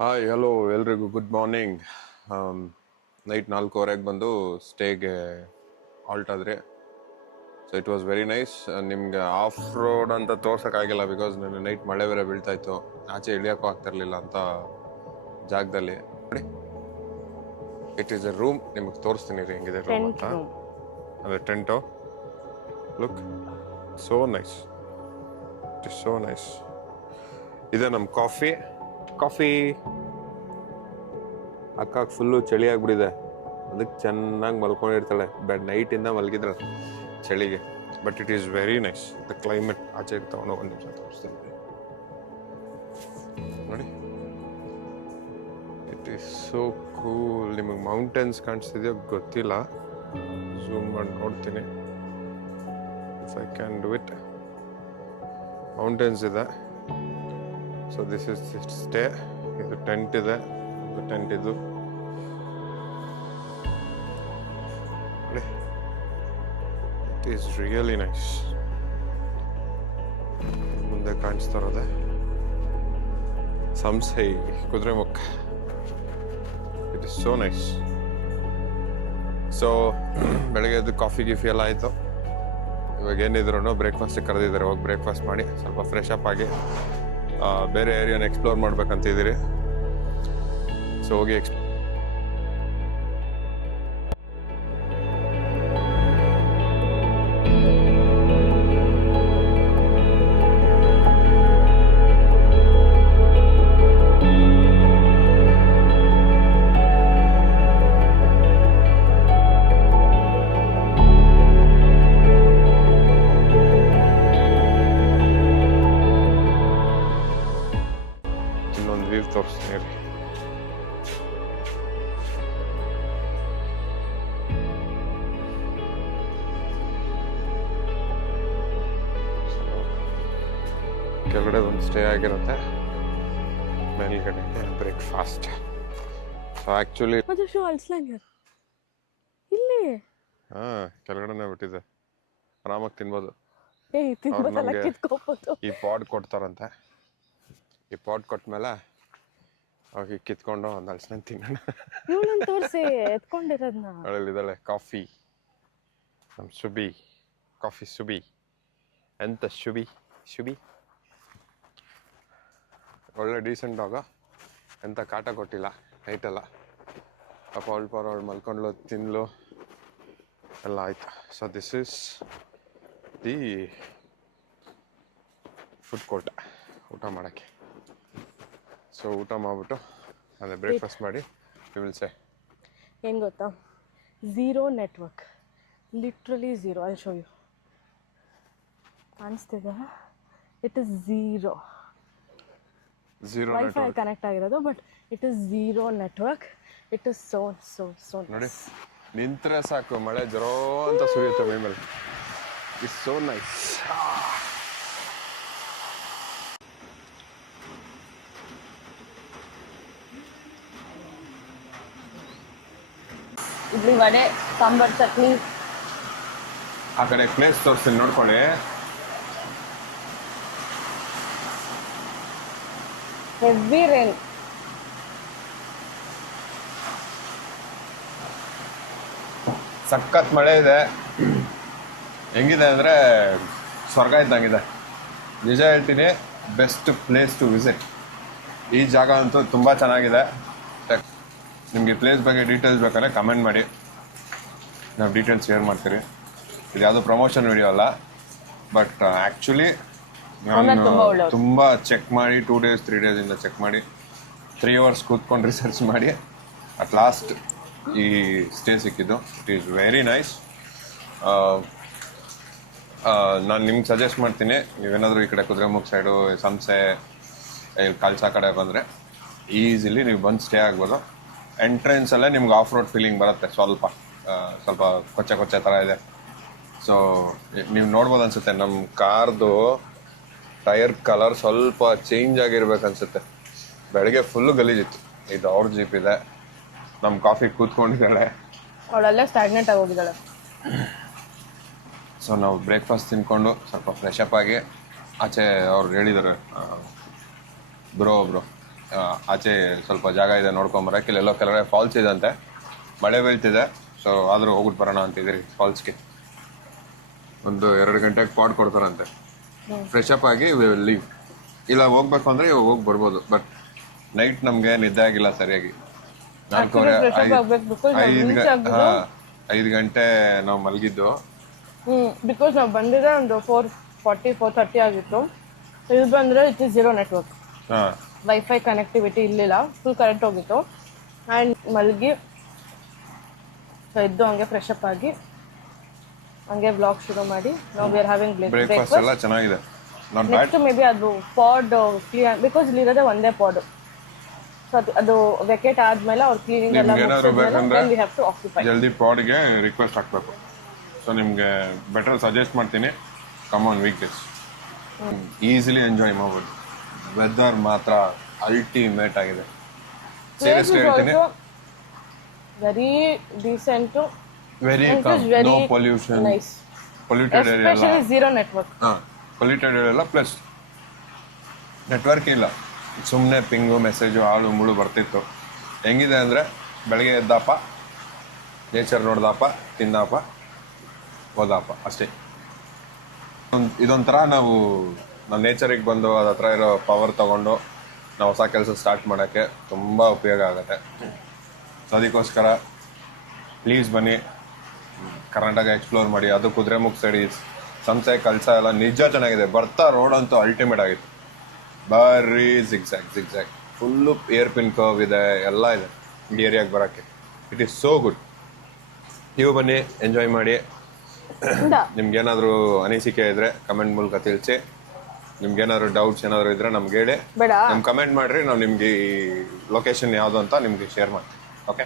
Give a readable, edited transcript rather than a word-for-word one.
Hi hello ಎಲ್ರಿಗೂ good morning. Night 4:15ಗೆ ಬಂದು ಸ್ಟೇಗೆ halt ಆದ್ರಿ. So it was very nice. ನಿಮ್ಗೆ ಆಫ್ ರೋಡ್ ಅಂತ ತೋರ್ಸೋಕ್ಕಾಗಿಲ್ಲ ಬಿಕಾಸ್ ನನ್ನ ನೈಟ್ ಮಳೆ ಬೇರೆ ಬೀಳ್ತಾ ಇತ್ತು, ಆಚೆ ಇಳಿಯೋಕ್ಕೂ ಆಗ್ತಿರ್ಲಿಲ್ಲ ಅಂತ ಜಾಗದಲ್ಲಿ. ನೋಡಿ, ಇಟ್ ಈಸ್ ಎ ರೂಮ್. ನಿಮಗೆ ತೋರಿಸ್ತೀನಿ ರೀ ಹೆಂಗಿದೆ ರೂಮ್ ಅಂತ. ಅದೇ tent. Look, so nice, it is so nice. ಇದೆ ನಮ್ಮ ಕಾಫಿ ಅಕ್ಕ ಫುಲ್ಲು ಚಳಿ ಆಗ್ಬಿಟ್ಟಿದೆ, ಅದಕ್ಕೆ ಚೆನ್ನಾಗಿ ಮಲ್ಕೊಂಡಿರ್ತಾಳೆ. ನೈಟಿಂದ ಮಲಗಿದ್ರೆ ಚಳಿಗೆ. But it is very nice. The climate ಆಚೆ ತಗೊಂಡು ಒಂದು ನಿಮಿಷ ತೋರಿಸ್ತೀನಿ ನೋಡಿ. It is so cool. ನಿಮಗೆ ಮೌಂಟೇನ್ಸ್ ಕಾಣಿಸ್ತಿದೆಯೋ ಗೊತ್ತಿಲ್ಲ, ಝೂಮ್ ಮಾಡಿ ನೋಡ್ತೀನಿ if I can do it. Mountains ಇದೆ. So this is stay. ಇದು ಟೆಂಟ್ ಇದೆ, ಟೆಂಟ್ ಇದು. It is really nice. ಮುಂದೆ ಕಾಣಿಸ್ತಾ ಇರೋದೆ Samse Kudremukh. It is so nice. So ಬೆಳಗ್ಗೆ ಕಾಫಿ ಗಿಫಿ ಎಲ್ಲ ಆಯಿತು. ಇವಾಗ ಏನಿದ್ರು ಬ್ರೇಕ್ಫಾಸ್ಟಿಗೆ ಕರೆದಿದ್ದಾರೆ. ಹೋಗಿ ಬ್ರೇಕ್ಫಾಸ್ಟ್ ಮಾಡಿ ಸ್ವಲ್ಪ ಫ್ರೆಶ್ ಅಪ್ ಆಗಿ ಬೇರೆ ಏರಿಯಾನ ಎಕ್ಸ್ಪ್ಲೋರ್ ಮಾಡ್ಬೇಕಂತಿದ್ದೀರಿ. ಸೊ ಹೋಗಿ ಇನ್ನೊಂದು ವ್ಯೂ ತೋರಿಸ್ತೀನಿ ರೀ. ಕೆಳಗಡೆ ಒಂದು ಸ್ಟೇ ಆಗಿರುತ್ತೆ, ಮೇಲ್ಗಡೆ ಬ್ರೇಕ್ಫಾಸ್ಟ್. ಸೊ ಆ್ಯಕ್ಚುಲಿ ಇಲ್ಲಿ ಕೆಳಗಡೆನೇ ಬಿಟ್ಟಿದೆ, ಆರಾಮಾಗಿ ತಿನ್ಬೋದು. ಅವ್ರು ನಮಗೆ ಈ ಪಾಡ್ ಕೊಡ್ತಾರಂತೆ. ಈ ಪಾಡ್ ಕೊಟ್ಮೇಲೆ ಅವಾಗ ಕಿತ್ಕೊಂಡು ಒಂದು ಹಲಸಿನ ತಿನ್ನೋಣ. ತೋರಿಸಿ ಎತ್ಕೊಂಡಿರೋದನ್ನ. ಅಳಲಿದ್ದಾಳೆ ಕಾಫಿ. ನಮ್ಮ ಸುಬಿ ಕಾಫಿ. ಸುಬಿ ಎಂತ ಶುಬಿ ಒಳ್ಳೆ ಡೀಸೆಂಟ್ ಡಾಗ. ಎಂತ ಕಾಟ ಕೊಟ್ಟಿಲ್ಲ ನೈಟೆಲ್ಲ. ಪಾಪ ಅವಳು ಮಲ್ಕೊಂಡ್ಲು, ತಿನ್ಲು ಎಲ್ಲ ಆಯ್ತು. So this is the food court ಊಟ ಮಾಡೋಕ್ಕೆ. ಸೊ ಊಟ ಮಾಡಿಬಿಟ್ಟು ಅದೇ ಬ್ರೇಕ್ಫಾಸ್ಟ್ ಮಾಡಿ ವಿಲ್ಸೆ ಏನು ಗೊತ್ತಾ, zero network, literally zero. I show you. ಕಾಣಿಸ್ತಿದೆ, it is zero wifi connect ಆಗಿರೋದು, but it is zero network. It is so ನೋಡಿ, ನಿಂತರೆ ಸಾಕು ಮಳೆ ಜರೋ ಅಂತ ಸುರಿಯುತ್ತೆ ಮೈ ಮೇಲೆ. It's so nice. Idli vada, sambar, chutney. ಆ ಕಡೆ ಪ್ಲೇಸ್ ತೋರಿಸ್ತೀನಿ ನೋಡ್ಕೊಳ್ಳಿ. Heavy rain. ಸಖತ್ ಮಳೆ ಇದೆ. ಹೆಂಗಿದೆ ಅಂದರೆ ಸ್ವರ್ಗ ಇದ್ದಂಗಿದೆ. ನಿಜ ಹೇಳ್ತೀನಿ, ಬೆಸ್ಟ್ ಪ್ಲೇಸ್ ಟು ವಿಸಿಟ್. ಈ ಜಾಗ ಅಂತೂ ತುಂಬ ಚೆನ್ನಾಗಿದೆ. ನಿಮಗೆ ಪ್ಲೇಸ್ ಬಗ್ಗೆ ಡೀಟೇಲ್ಸ್ ಬೇಕಾದ್ರೆ ಕಮೆಂಟ್ ಮಾಡಿ, ನಾವು ಡೀಟೇಲ್ಸ್ ಶೇರ್ ಮಾಡ್ತೀರಿ. ಇದು ಯಾವುದೋ ಪ್ರಮೋಷನ್ ವಿಡಿಯೋ ಅಲ್ಲ, ಬಟ್ ಆ್ಯಕ್ಚುಲಿ ನಾನು ತುಂಬ ಚೆಕ್ ಮಾಡಿ 2 days 3 days ಚೆಕ್ ಮಾಡಿ 3 hours ಕೂತ್ಕೊಂಡು ರಿಸರ್ಚ್ ಮಾಡಿ ಅಟ್ ಲಾಸ್ಟ್ ಈ ಸ್ಟೇ ಸಿಕ್ಕಿದ್ದು. It is very nice. ನಾನು ನಿಮ್ಗೆ ಸಜೆಸ್ಟ್ ಮಾಡ್ತೀನಿ, ನೀವೇನಾದರೂ ಈ ಕಡೆ ಕುದುರೆಮುಖ ಸೈಡು, ಸಂಸೆ, ಕಲ್ಸಾ ಕಡೆ ಬಂದರೆ ಈಸಿಲಿ ನೀವು ಬಂದು ಸ್ಟೇ ಆಗ್ಬೋದು. ಎಂಟ್ರೆನ್ಸಲ್ಲೇ ನಿಮ್ಗೆ ಆಫ್ ರೋಡ್ ಫೀಲಿಂಗ್ ಬರುತ್ತೆ. ಸ್ವಲ್ಪ ಕೊಚ್ಚೆ ಥರ ಇದೆ. ಸೊ ನೀವು ನೋಡ್ಬೋದು ಅನಿಸುತ್ತೆ, ನಮ್ಮ ಕಾರ್ದು ಟೈರ್ ಕಲರ್ ಸ್ವಲ್ಪ ಚೇಂಜ್ ಆಗಿರ್ಬೇಕು ಅನ್ಸುತ್ತೆ. ಬೆಳಗ್ಗೆ ಫುಲ್ಲು ಗಲೀಜಿತ್ತು. ಇದು ಅವ್ರ ಜೀಪ್ ಇದೆ. ನಮ್ಮ ಕಾಫಿ ಕೂತ್ಕೊಂಡಿದ್ದಾಳೆ, ಅವಳೆಲ್ಲ ಸ್ಟಾಗ್ನೆಂಟ್ ಆಗೋಗಿದ್ದಾಳೆ. ಸೊ ನಾವು ಬ್ರೇಕ್ಫಾಸ್ಟ್ ತಿನ್ಕೊಂಡು ಸ್ವಲ್ಪ ಫ್ರೆಶ್ ಅಪ್ ಆಗಿ ಆಚೆ ಅವ್ರು ಹೇಳಿದ್ದಾರೆ ಬ್ರೋ ಆಚೆ ಸ್ವಲ್ಪ ಜಾಗ ಇದೆ ನೋಡ್ಕೊಂಬರಕ್ಕೆ. ಇಲ್ಲೆಲ್ಲೋ ಕೆಳಗಡೆ ಫಾಲ್ಸ್ ಇದೆ ಅಂತೆ, ಮಳೆ ಬೀಳ್ತಿದೆ. ಸೊ ಆದರೂ ಹೋಗ್ಬಿಟ್ಟು ಬರೋಣ ಅಂತಿದ್ರಿ ಫಾಲ್ಸ್ಗೆ. ಒಂದು 2 ಗಂಟೆಗೆ ಪಾಡ್ ಕೊಡ್ತಾರಂತೆ. ಫ್ರೆಶ್ ಅಪ್ ಆಗಿ ಲೀವ್. ಇಲ್ಲ ಹೋಗ್ಬೇಕು ಅಂದರೆ ಇವಾಗ ಹೋಗಿ ಬರ್ಬೋದು. ಬಟ್ ನೈಟ್ ನಮಗೆ ನಿದ್ದೆ ಆಗಿಲ್ಲ ಸರಿಯಾಗಿ. 5 ಗಂಟೆ ನಾವು ಮಲಗಿದ್ದು. ಬಿಕಾಸ್ ನಾವು ಬಂದಿದ್ರೆ ಒಂದು 4:30 ಆಗಿತ್ತು. ಇಲ್ಲಿ ಬಂದರೆ ಇಟ್ ಇಸ್ 0 ನೆಟ್ವರ್ಕ್. ಹಾಂ, ವೈಫೈ ಕನೆಕ್ಟಿವಿಟಿ ಇರಲಿಲ್ಲ, ಫುಲ್ ಕರೆಂಟ್ ಹೋಗಿತ್ತು. ಆ್ಯಂಡ್ ಮಲಗಿ ಸೊ ಇದ್ದು ಹಂಗೆ ಫ್ರೆಶ್ ಅಪ್ ಆಗಿ ಹಂಗೆ ವ್ಲಾಗ್ ಶುರು ಮಾಡಿ ನಾವು ವಿ ಆರ್ ಹ್ಯಾವಿಂಗ್ ಬ್ರೇಕ್ಫಾಸ್ಟ್ ಎಲ್ಲ ಚೆನ್ನಾಗಿದೆ, not bad. Next may be ಅದು ಪಾಡ್ ಕ್ಲೀನ್, ಬಿಕಾಸ್ ಇಲ್ಲಿರೋದೇ ಒಂದೇ ಪಾಡ್. ಸೊ ಅದು ವೆಕೇಟ್ ಆದಮೇಲೆ ಅವ್ರು ಕ್ಲೀನಿಂಗ್ ಎಲ್ಲ ಏನಾದ್ರು ಬೇಕಂದ್ರೆ ವಿ ಹ್ಯಾವ್ ಟು ಆಕ್ಯುಪೈ. ಜಲ್ದಿ ಪಾಡ್ಗೆ ರಿಕ್ವೆಸ್ಟ್ ಹಾಕಬೇಕು. ಸೊ ನಿಮಗೆ ಬೆಟರ್ ಸಜೆಸ್ಟ್ ಮಾಡ್ತೀನಿ, come on weekdays. Easily enjoy ಮಾಡ್ಬೋದು. ವೆದರ್ ಮಾತ್ರ ಅಲ್ಟಿಮೇಟ್ ಆಗಿದೆ, ಸೀರಿಯಸ್ಲಿ ಹೇಳ್ತೀನಿ. Very decent, very no pollution, nice. Polluted area ಎಲ್ಲ. Especially 0 network. ಹಾಂ, ಪೊಲ್ಯೂಟೆಡ್ ಏರಿಯಾ ಎಲ್ಲ, ಪ್ಲಸ್ ನೆಟ್ವರ್ಕ್ ಇಲ್ಲ. ಸುಮ್ಮನೆ ಪಿಂಗು ಮೆಸೇಜು ಹಾಳು ಮುಳು ಬರ್ತಿತ್ತು. ಹೆಂಗಿದೆ ಅಂದರೆ ಬೆಳಗ್ಗೆ ಎದ್ದಪ್ಪ, ನೇಚರ್ ನೋಡ್ದಪ್ಪ, ತಿಂದಪ್ಪ, ಹೋದಪ್ಪ ಅಷ್ಟೇ. ಇದೊಂಥರ ನಾವು ನೇಚರಿಗೆ ಬಂದು ಅದ್ರ ಹತ್ರ ಇರೋ ಪವರ್ ತೊಗೊಂಡು ನಾವು ಹೊಸ ಕೆಲಸ ಸ್ಟಾರ್ಟ್ ಮಾಡೋಕ್ಕೆ ತುಂಬ ಉಪಯೋಗ ಆಗುತ್ತೆ. ಸೊ ಅದಕ್ಕೋಸ್ಕರ ಪ್ಲೀಸ್ ಬನ್ನಿ, ಕರ್ನಾಟಕ ಎಕ್ಸ್ಪ್ಲೋರ್ ಮಾಡಿ. ಅದು ಕುದುರೆಮುಖ ಸೈಡ್, ಸಂಸೆ ಕಲ್ಸ ಎಲ್ಲ ನಿಜ ಚೆನ್ನಾಗಿದೆ. ಬರ್ತಾ ರೋಡ್ ಅಂತೂ ಅಲ್ಟಿಮೇಟ್ ಆಗಿತ್ತು. ಬರೀ zigzag full air pin curve ಇದೆ, ಎಲ್ಲ ಇದೆ ಈ ಏರಿಯಾಗೆ ಬರೋಕ್ಕೆ. It is so good. ನೀವು ಬನ್ನಿ, ಎಂಜಾಯ್ ಮಾಡಿ. ನಿಮ್ಗೇನಾದರೂ ಅನಿಸಿಕೆ ಇದ್ದರೆ ಕಮೆಂಟ್ ಮೂಲಕ ತಿಳಿಸಿ. ನಿಮ್ಗೇನಾದ್ರು ಡೌಟ್ಸ್ ಏನಾದರೂ ಇದ್ದರೆ ನಮ್ಗೆ ಹೇಳಿ, ಬೇಡ ನಮ್ಗೆ ಕಮೆಂಟ್ ಮಾಡಿರಿ. ನಾವು ನಿಮಗೆ ಈ ಲೊಕೇಶನ್ ಯಾವುದು ಅಂತ ನಿಮಗೆ ಶೇರ್ ಮಾಡ್ತೀವಿ. ಓಕೆ.